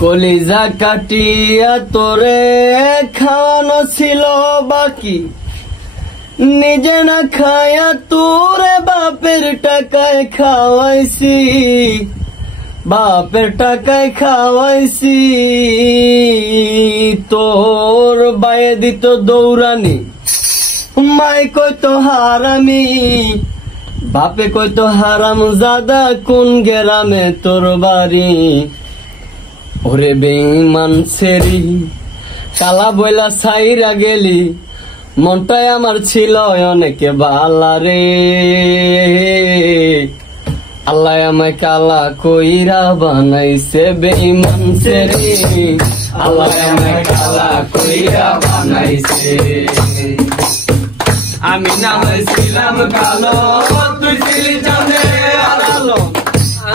কলিজা কাটিয়া তোরে খাওয়ানো ছিল বাকি, নিজে না খায়া তোরে বাপের টাকায় খাওয়াইছি, বাপের টাকায় খাওয়াইছি। তোর বায়ে দিত দৌড়ানি, মাই কইতো হারামি, বাপে কইতো হারাম জাদা, কোন গেরামে তোর বাড়ি। ওরে বেঈমান ছেড়ি কালা বইলা ছাইরা গেলি, মনটাই আমার ছিল অনেকে বালা রে। আল্লাহ আমায় কালা কইরা বানাইছে বেঈমান ছেড়ি, আল্লাহ আমায় কালা কইরা বানাইছে। আমি নামে ছিলাম কালো, তুই ছিলি চাঁদে আলো,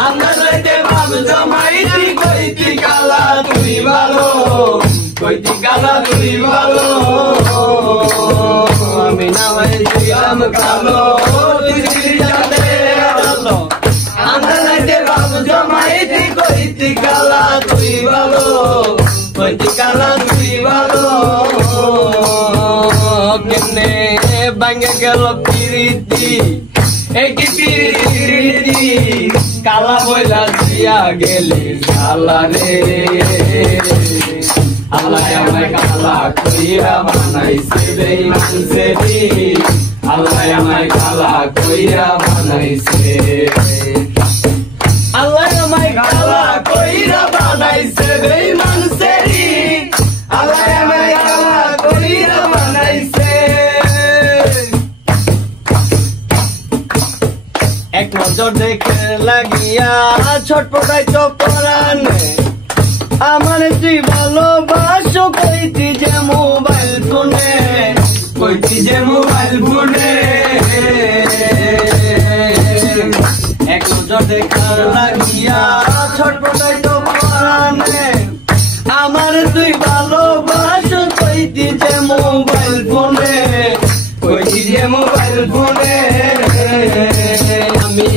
আমরা যাইতে ভাব জমাইতি, কইতি কালা তুই ভালো, কইতি কালা তুই ভালো। আমি নামে ছিলাম কালো, তুই ছিলি চাঁদে আলো, আমরা যাইতে ভাব জমাইতি, কইতি কালা তুই ভালো, কইতি কালা তুই ভালো। কেনে ভাঙে গেল পিরিতি, একই পিরিতি কালা বইলা দিয়া গেলি কালা রে। আল্লাহ আমায় কালা কইরা বানাইছে বেঈমান ছেড়ি, আল্লাহ আমায় কালা কইরা বানাইছে। আল্লাহ আমায় কালা কইরা বানাইছে বেঈমান ছেড়ি, আল্লাহ আমায় কালা কইরা বানাইছে। এক নজর দেখে লাগিয়া ছটপটাইতো পরাণে, আমার তুই ভালোবাসো কইতি যে মোবাইল ফোনে, কইতি যে মোবাইল ফোনে। এক নজর দেখে লাগিয়া ছটপটাইতো পরাণে, আমার তুই ভালোবাসো কইতি যে মোবাইল ফোনে, কইতি যে মোবাইল ফোনে। আমি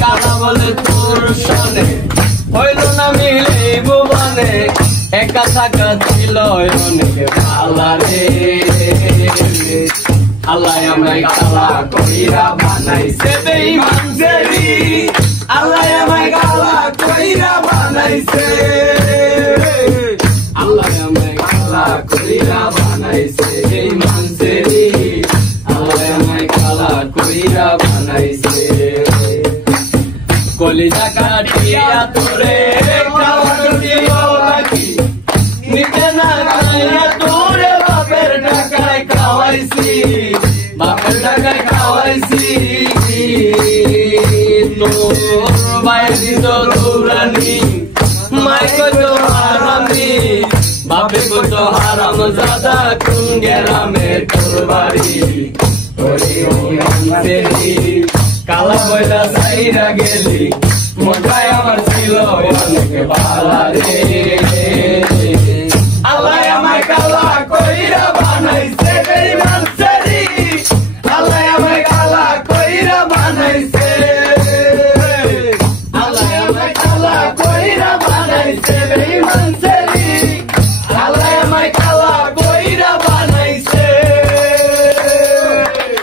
কালা বলে তোর শোনে, হইল না মিলে ভুবনে, একা থাকা ছিল অনেক ভালা রে। আল্লাহ আমায় কালা কইরা বানাইছে বেঈমান ছেড়ি, আল্লাহ আমায় কালা কইরা বানাইছে। আল্লাহ আমায় কালা কইরা বানাইছে বেঈমান ছেড়ি, আল্লাহ আমায় কালা কইরা বানাইছে। কলিজা কাটিয়া তোরে খাওয়ানো ছিল বাকি, নিজে না খাইয়া তোরে বাপের টাকায় খাওয়াইছি, বাপের টাকায় খাওয়াইছি। তোর বায়ে দিত দৌড়ানি, মাই কইতো হারামি, বাপে কইতো হারাম জাদা, কোন গেরামে তোর বাড়ি। ওরে বেঈমান ছেড়ি কালা বইলা ছাইরা গেলি, মনটাই আমার ছিল অনেক বালা রে।